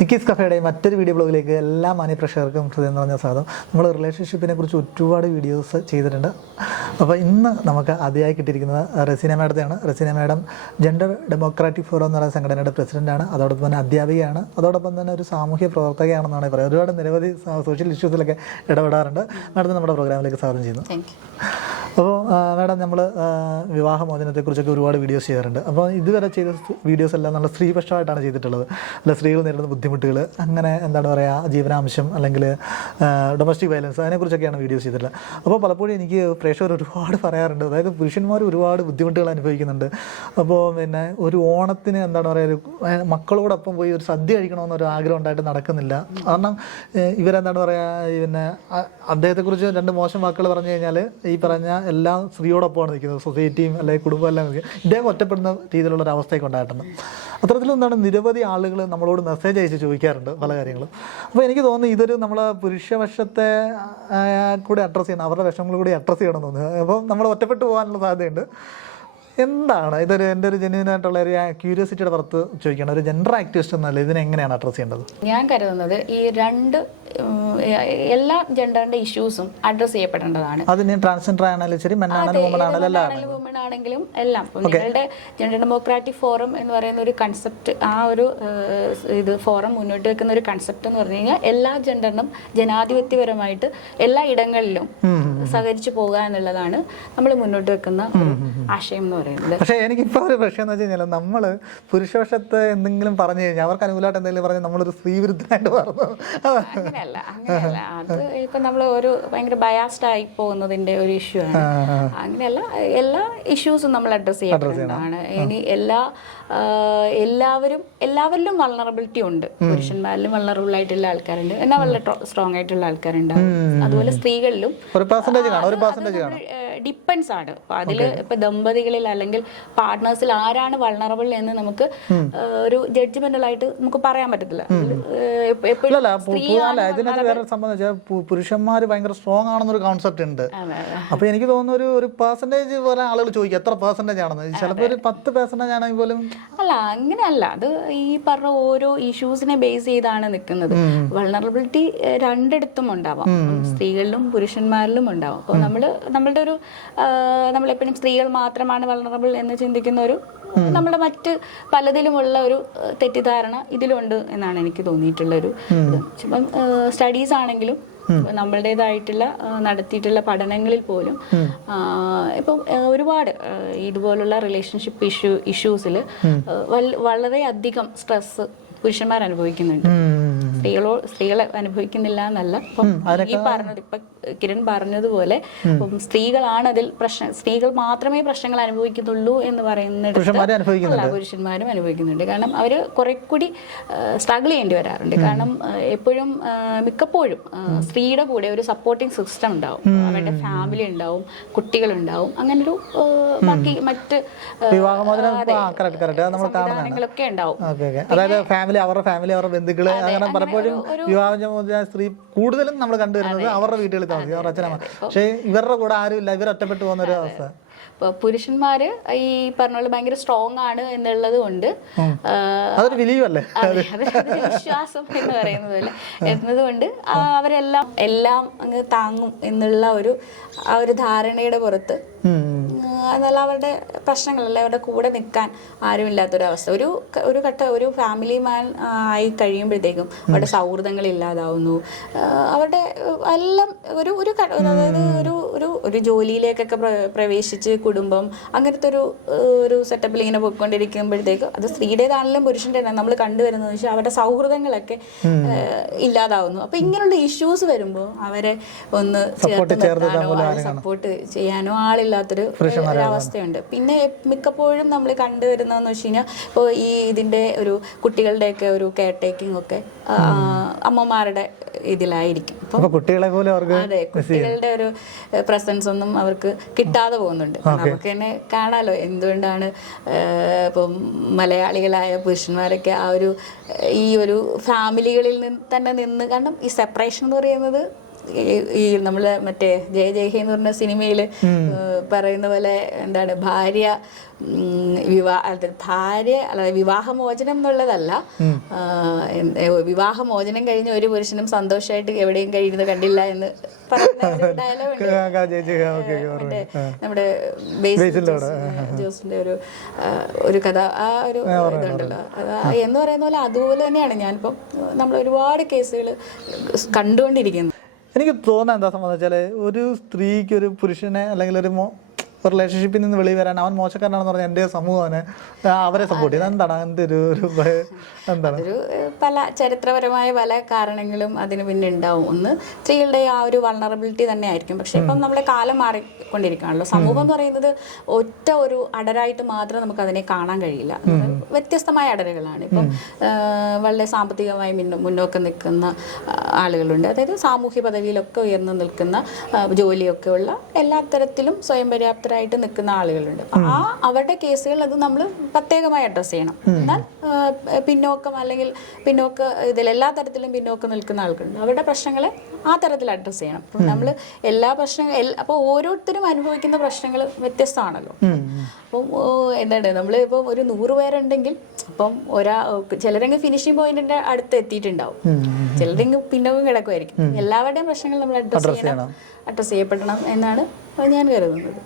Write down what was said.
Nikki's കഫയുടെ മറ്റൊരു video ബ്ലോഗിലേക്ക് എല്ലാ മാന്യ പ്രേക്ഷകർക്കും ഹൃദയം നിറഞ്ഞ സ്വാഗതം. നമ്മൾ റിലേഷൻഷിപ്പിനെ കുറിച്ച് ഒരുപാട് വീഡിയോസ് ചെയ്തിട്ടുണ്ട്. അപ്പോൾ ഇന്ന് നമുക്ക് ആദ്യമായി കിട്ടിയിരിക്കുന്നത് Raseena മാഡത്തെയാണ്. Raseena madam gender democratic forum എന്ന് പറയുന്ന സംഘടനയുടെ പ്രസിഡന്റാണ് അതോടൊപ്പം തന്നെ അധ്യാപികയാണ്. അതോടൊപ്പം തന്നെ ഒരു സാമൂഹ്യ പ്രവർത്തകയാണെന്നാണ് പറയുന്നത് ഒരുപാട് നിരവധി സോഷ്യൽ ഇഷ്യൂസിലൊക്കെ ഇടപെടാറുണ്ട്. മാഡത്തിന് നമ്മുടെ പ്രോഗ്രാമിലേക്ക് സ്വാഗതം ചെയ്യുന്നു. അപ്പോൾ മാഡം നമ്മൾ വിവാഹമോചനത്തെക്കുറിച്ചൊക്കെ ഒരുപാട് വീഡിയോസ് ചെയ്യാറുണ്ട്. അപ്പോൾ ഇതുവരെ ചെയ്ത വീഡിയോസ് എല്ലാം നല്ല സ്ത്രീപക്ഷമായിട്ടാണ് ചെയ്തിട്ടുള്ളത്. അല്ല സ്ത്രീകൾ നേരിടുന്ന ബുദ്ധിമുട്ടുകൾ അങ്ങനെ എന്താണ് പറയുക ജീവനാംശം അല്ലെങ്കിൽ ഡൊമസ്റ്റിക് വയലൻസ് അതിനെക്കുറിച്ചൊക്കെയാണ് വീഡിയോസ് ചെയ്തിട്ടുള്ളത്. അപ്പോൾ പലപ്പോഴും എനിക്ക് പ്രേക്ഷകർ ഒരുപാട് പറയാറുണ്ട്. അതായത് പുരുഷന്മാർ ഒരുപാട് ബുദ്ധിമുട്ടുകൾ അനുഭവിക്കുന്നുണ്ട്. അപ്പോൾ പിന്നെ ഒരു ഓണത്തിന് എന്താണ് പറയുക ഒരു മക്കളോടൊപ്പം പോയി ഒരു സദ്യ കഴിക്കണമെന്നൊരു ആഗ്രഹം ഉണ്ടായിട്ട് നടക്കുന്നില്ല. കാരണം ഇവരെന്താണ് പറയുക പിന്നെ അദ്ദേഹത്തെക്കുറിച്ച് രണ്ട് മോശം വാക്കുകൾ പറഞ്ഞു കഴിഞ്ഞാൽ ഈ പറഞ്ഞ എല്ലാം സ്ത്രീയോടൊപ്പമാണ് നിൽക്കുന്നത്. സൊസൈറ്റിയും അല്ലെങ്കിൽ കുടുംബം എല്ലാം ഇദ്ദേഹം ഒറ്റപ്പെടുന്ന രീതിയിലുള്ള ഒരു അവസ്ഥയൊക്കെ ഉണ്ടായിട്ടുണ്ട്. അത്തരത്തിൽ എന്താണ് നിരവധി ആളുകൾ നമ്മളോട് മെസ്സേജ് അയച്ച് ചോദിക്കാറുണ്ട് പല കാര്യങ്ങളും. അപ്പോൾ എനിക്ക് തോന്നുന്നു ഇതൊരു നമ്മൾ പുരുഷവശത്തെ കൂടി അഡ്രസ്സ് ചെയ്യണം. അവരുടെ വിഷമങ്ങൾ കൂടി അഡ്രസ്സ് ചെയ്യണം എന്ന് തോന്നുന്നു. അപ്പം നമ്മൾ ഒറ്റപ്പെട്ടു പോകാനുള്ള സാധ്യതയുണ്ട്. എന്താണ്? ഇതൊരു എന്റെ ഒരു ജെന്യൂൻ ആയിട്ടുള്ള ഒരു ക്യൂരിയോസിറ്റിയുടെ പുറത്ത് ചോദിക്കണം ഒരു ജെൻഡർ ആക്ടിവിസ്റ്റ് എന്നല്ല ഇതിനെ എങ്ങനെയാണ് അഡ്രസ്സ് ചെയ്യേണ്ടത്? ഞാൻ കരുതുന്നത് ഈ രണ്ട് എല്ലാ ജെൻഡറിന്റെ ഇഷ്യൂസും അഡ്രസ് ചെയ്യപ്പെടേണ്ടതാണ്. അത് ഞാൻ ട്രാൻസ്ജെൻഡർ ആണെങ്കിലും ശരി മെൻ ആണെങ്കിലും വുമൺ ആണെങ്കിലും എല്ലാം ആണെങ്കിലും എല്ലാം. നിങ്ങളുടെ ജെൻഡർ ഡെമോക്രാറ്റിക് ഫോറം എന്ന് പറയുന്ന ഒരു കൺസെപ്റ്റ് ആ ഒരു ഇത് ഫോറം മുന്നോട്ട് വെക്കുന്ന ഒരു കൺസെപ്റ്റ് എന്ന് പറഞ്ഞു കഴിഞ്ഞാൽ എല്ലാ ജെൻഡറിനും ജനാധിപത്യപരമായിട്ട് എല്ലാ ഇടങ്ങളിലും സഹകരിച്ചു പോകുക എന്നുള്ളതാണ് നമ്മൾ മുന്നോട്ട് വെക്കുന്ന ആശയം എന്ന് പറയുന്നത്. പക്ഷേ എനിക്കിപ്പോൾ ഒരു പ്രശ്നം എന്ന് വെച്ച് കഴിഞ്ഞാൽ നമ്മൾ പുരുഷവശത്ത് എന്തെങ്കിലും പറഞ്ഞു കഴിഞ്ഞാൽ അവർക്ക് അനുകൂലമായിട്ട് എന്തെങ്കിലും പറഞ്ഞാൽ നമ്മളൊരു സ്ത്രീ വിരുദ്ധനായിട്ട് പറഞ്ഞു അങ്ങനെയല്ല അങ്ങനെയല്ല. അത് ഇപ്പൊ നമ്മൾ ഒരു ഭയങ്കര ബയാസ്ഡ് ആയി പോകുന്നതിന്റെ ഒരു ഇഷ്യൂ ആണ്. അങ്ങനെയല്ല എല്ലാ ഇഷ്യൂസും നമ്മൾ അഡ്രസ് ചെയ്യേണ്ടതാണ്. ഇനി എല്ലാ എല്ലാവരും എല്ലാവരിലും വൾണറബിലിറ്റി ഉണ്ട്. പുരുഷന്മാരിലും വൾണറബിൾ ആയിട്ടുള്ള ആൾക്കാരുണ്ട്. എന്നാൽ വളരെ സ്ട്രോങ് ആയിട്ടുള്ള ആൾക്കാരുണ്ടാവും. അതുപോലെ സ്ത്രീകളിലും. ഒരു പെർസെന്റേജ് കാണും. ഒരു പെർസെന്റേജ് കാണും. ഡിപ്പെൻസ് ആണ്. അപ്പൊ അതിൽ ഇപ്പൊ ദമ്പതികളിൽ അല്ലെങ്കിൽ പാർട്ട്നേഴ്സിൽ ആരാണ് വൾണറബിൾ എന്ന് നമുക്ക് ഒരു ജഡ്ജ്മെന്റൽ ആയിട്ട് നമുക്ക് പറയാൻ പറ്റത്തില്ല. ഇതിനകത്ത് വേറെ പുരുഷന്മാർ ഭയങ്കര സ്ട്രോങ് ആണെന്നൊരു കോൺസെപ്റ്റ് ഉണ്ട്. അപ്പൊ എനിക്ക് തോന്നുന്നു ഒരു ഒരു പെർസെന്റേജ് പോലെ ആളുകൾ ചോദിക്കും എത്ര പെർസെന്റേജ് ആണെന്ന്. ചിലപ്പോൾ ഒരു പത്ത് പെർസെന്റേജ് ആണെങ്കിൽ പോലും അല്ല അങ്ങനെയല്ല. അത് ഈ പറഞ്ഞ ഓരോ ഇഷ്യൂസിനെ ബേസ് ചെയ്താണ് നിൽക്കുന്നത് വൾണറബിലിറ്റി രണ്ടിടത്തും ഉണ്ടാവാം. സ്ത്രീകളിലും പുരുഷന്മാരിലും ഉണ്ടാവും. അപ്പോൾ നമ്മൾ നമ്മളുടെ ഒരു നമ്മളെപ്പോഴും സ്ത്രീകൾ മാത്രമാണ് വളണറബിൾ എന്ന് ചിന്തിക്കുന്ന ഒരു നമ്മുടെ മറ്റ് പലതിലുമുള്ള ഒരു തെറ്റിദ്ധാരണ ഇതിലുണ്ട് എന്നാണ് എനിക്ക് തോന്നിയിട്ടുള്ള ഒരു. ഇപ്പം സ്റ്റഡീസ് ആണെങ്കിലും നമ്മളുടേതായിട്ടുള്ള നടത്തിയിട്ടുള്ള പഠനങ്ങളിൽ പോലും ഇപ്പം ഒരുപാട് ഇതുപോലുള്ള റിലേഷൻഷിപ്പ് ഇഷ്യൂ ഇഷ്യൂസിൽ വളരെ അധികം സ്ട്രെസ് പുരുഷന്മാർ അനുഭവിക്കുന്നുണ്ട്. സ്ത്രീകളോ സ്ത്രീകളെ അനുഭവിക്കുന്നില്ല എന്നല്ല ഇപ്പം ഈ പറഞ്ഞത് ഇപ്പൊ കിരൺ പറഞ്ഞതുപോലെ സ്ത്രീകളാണ് അതിൽ പ്രശ്നം സ്ത്രീകൾ മാത്രമേ പ്രശ്നങ്ങൾ അനുഭവിക്കുന്നുള്ളൂ എന്ന് പറയുന്നത് അല്ല പുരുഷന്മാരും അനുഭവിക്കുന്നുണ്ട്. കാരണം അവർ കുറെ കൂടി സ്ട്രഗിൾ ചെയ്യേണ്ടി വരാറുണ്ട്. കാരണം എപ്പോഴും മിക്കപ്പോഴും സ്ത്രീയുടെ കൂടെ ഒരു സപ്പോർട്ടിംഗ് സിസ്റ്റം ഉണ്ടാവും. അവരുടെ ഫാമിലി ഉണ്ടാവും കുട്ടികളുണ്ടാവും അങ്ങനെ ഒരു ബാക്കി മറ്റ് സംവിധാനങ്ങളൊക്കെ ഉണ്ടാവും. അതായത് ഫാമിലി അവരുടെ ഫാമിലി അവരുടെ ബന്ധുക്കൾ അങ്ങനെ പലപ്പോഴും വിവാഹമോചന സ്ത്രീ കൂടുതലും നമ്മൾ കണ്ടുവരുന്നത് അവരുടെ വീട്ടുകളിൽ താമസിക്കും അവരുടെ അച്ഛനമ്മ പക്ഷേ ഇവരുടെ കൂടെ ആരും ഇല്ല ഇവർ ഒറ്റപ്പെട്ടു പോകുന്ന ഒരു അവസ്ഥ. പുരുഷന്മാര് ഈ പറഞ്ഞ പോലെ ഭയങ്കര സ്ട്രോങ് ആണ് എന്നുള്ളത് കൊണ്ട് അതൊരു വിലയുമല്ലേ? വിശ്വാസം എന്ന് പറയുന്നത് എന്നതുകൊണ്ട് അവരെല്ലാം എല്ലാം അങ്ങ് താങ്ങും എന്നുള്ള ഒരു ആ ഒരു ധാരണയുടെ പുറത്ത്. എന്നാൽ അവരുടെ പ്രശ്നങ്ങളല്ലേ? അവരുടെ കൂടെ നിൽക്കാൻ ആരുമില്ലാത്തൊരവസ്ഥ. ഒരു ഒരു ഘട്ട ഒരു ഫാമിലി മാൻ ആയി കഴിയുമ്പോഴത്തേക്കും അവരുടെ സൗഹൃദങ്ങൾ ഇല്ലാതാവുന്നു. അവരുടെ എല്ലാം ഒരു ഒരു അതായത് ഒരു ഒരു ഒരു ജോലിയിലേക്കൊക്കെ പ്രവേശിച്ച് കുടുംബം അങ്ങനത്തെ ഒരു ഒരു സെറ്റപ്പിൽ ഇങ്ങനെ പോയിക്കൊണ്ടിരിക്കുമ്പോഴത്തേക്കും അത് സ്ത്രീയുടേതാണെങ്കിലും പുരുഷന്റെ നമ്മൾ കണ്ടുവരുന്നത് വെച്ചാൽ അവരുടെ സൗഹൃദങ്ങളൊക്കെ ഇല്ലാതാവുന്നു. അപ്പൊ ഇങ്ങനെയുള്ള ഇഷ്യൂസ് വരുമ്പോൾ അവരെ ഒന്ന് ചേർത്ത് നിർത്താനോ സപ്പോർട്ട് ചെയ്യാനോ ആളില്ലാത്തൊരു ഒരു അവസ്ഥയുണ്ട്. പിന്നെ മിക്കപ്പോഴും നമ്മൾ കണ്ടുവരുന്നതെന്ന് വെച്ച് കഴിഞ്ഞാൽ ഇപ്പോൾ ഈ ഇതിന്റെ ഒരു കുട്ടികളുടെയൊക്കെ ഒരു കെയർ ടേക്കിംഗ് ഒക്കെ അമ്മമാരുടെ ഇതിലായിരിക്കും. അപ്പം കുട്ടികളെ പോലെ അതെ കുട്ടികളുടെ ഒരു പ്രസൻസ് ഒന്നും അവർക്ക് കിട്ടാതെ പോകുന്നുണ്ട്. നമുക്ക് തന്നെ കാണാലോ എന്തുകൊണ്ടാണ് ഇപ്പം മലയാളികളായ പുരുഷന്മാരൊക്കെ ആ ഒരു ഈ ഒരു ഫാമിലികളിൽ നിന്ന് തന്നെ നിന്ന് കാരണം ഈ സെപ്പറേഷൻ എന്ന് പറയുന്നത് ഈ- നമ്മൾ മറ്റേ ജയ ജയ ഹേ എന്ന് പറഞ്ഞ സിനിമയിൽ പറയുന്ന പോലെ എന്താണ് ഭാര്യ വിവാഹ ഭാര്യ അല്ല വിവാഹമോചനം എന്നുള്ളതല്ല. വിവാഹമോചനം കഴിഞ്ഞ ഒരു പുരുഷനും സന്തോഷമായിട്ട് എവിടെയും കഴിയുന്നത് കണ്ടില്ല എന്ന് പറയുന്ന ഡയലോഗ് നമ്മുടെ ജോസിന്റെ ഒരു ഒരു കഥ ആ ഒരു ഇതുണ്ടല്ലോ. എന്ന് പറയുന്ന പോലെ അതുപോലെ തന്നെയാണ് ഞാനിപ്പം നമ്മൾ ഒരുപാട് കേസുകൾ കണ്ടുകൊണ്ടിരിക്കുന്നത് എനിക്ക് തോന്നുന്നത് എന്താ സംബന്ധിച്ചാൽ ഒരു സ്ത്രീക്ക് ഒരു പുരുഷനെ അല്ലെങ്കിൽ ഒരു റിലേഷൻഷിപ്പിൽ നിന്ന് വെളിയിൽ വരാൻ അവൻ മോശക്കാരനാണെന്ന് പറഞ്ഞാൽ എന്റെ സമൂഹം അവനെ അവരെ സപ്പോർട്ട് ചെയ്യുന്നത് എന്താണ്? അങ്ങനത്തെ ഒരു ഒരു എന്താണ്? ഒരു പല ചരിത്രപരമായ പല കാരണങ്ങളും അതിന് പിന്നെ ഉണ്ടാവും. ഒന്ന് സ്ത്രീകളുടെ ആ ഒരു വൾണറബിലിറ്റി തന്നെ ആയിരിക്കും പക്ഷെ ഇപ്പം നമ്മുടെ കാലം മാറിക്കൊണ്ടിരിക്കുകയാണല്ലോ. സമൂഹം എന്ന് പറയുന്നത് ഒറ്റ ഒരു അടരായിട്ട് മാത്രം നമുക്ക് അതിനെ കാണാൻ കഴിയില്ല. വ്യത്യസ്തമായ അടരുകളാണ്. ഇപ്പം വളരെ സാമ്പത്തികമായി മുന്നോ- മുന്നോക്കം നിൽക്കുന്ന ആളുകളുണ്ട്. അതായത് സാമൂഹ്യ പദവിയിലൊക്കെ ഉയർന്നു നിൽക്കുന്ന ആ, ജോലിയൊക്കെ ഉള്ള എല്ലാ തരത്തിലും സ്വയം പര്യാപ്തരായിട്ട് നിൽക്കുന്ന ആളുകളുണ്ട്. ആ അവരുടെ കേസുകൾ അത് നമ്മൾ പ്രത്യേകമായി അഡ്രസ് ചെയ്യണം. എന്നാൽ പിന്നോക്കം അല്ലെങ്കിൽ പിന്നോക്ക ഇതിൽ എല്ലാ തരത്തിലും പിന്നോക്കം നിൽക്കുന്ന ആൾക്കുണ്ട് അവരുടെ പ്രശ്നങ്ങളെ ആ തരത്തിൽ അഡ്രസ് ചെയ്യണം. നമ്മൾ എല്ലാ പ്രശ്നങ്ങൾ അപ്പോൾ ഓരോരുത്തരും അനുഭവിക്കുന്ന പ്രശ്നങ്ങൾ വ്യത്യസ്തമാണല്ലോ. അപ്പം എന്താണ് നമ്മൾ ഇപ്പം ഒരു നൂറ് പേരുണ്ടെങ്കിൽ അപ്പം ഒരാ ചിലരെങ്കിൽ ഫിനിഷിംഗ് പോയിന്റിന്റെ അടുത്ത് എത്തിയിട്ടുണ്ടാവും. ചിലരെങ്കിൽ പിന്നോക്കം കിടക്കുമായിരിക്കും. എല്ലാവരുടെയും പ്രശ്നങ്ങൾ നമ്മൾ അഡ്രസ് ചെയ്യണം. അഡ്രസ് ചെയ്യപ്പെടണം എന്നാണ് ഞാൻ കരുതുന്നത്.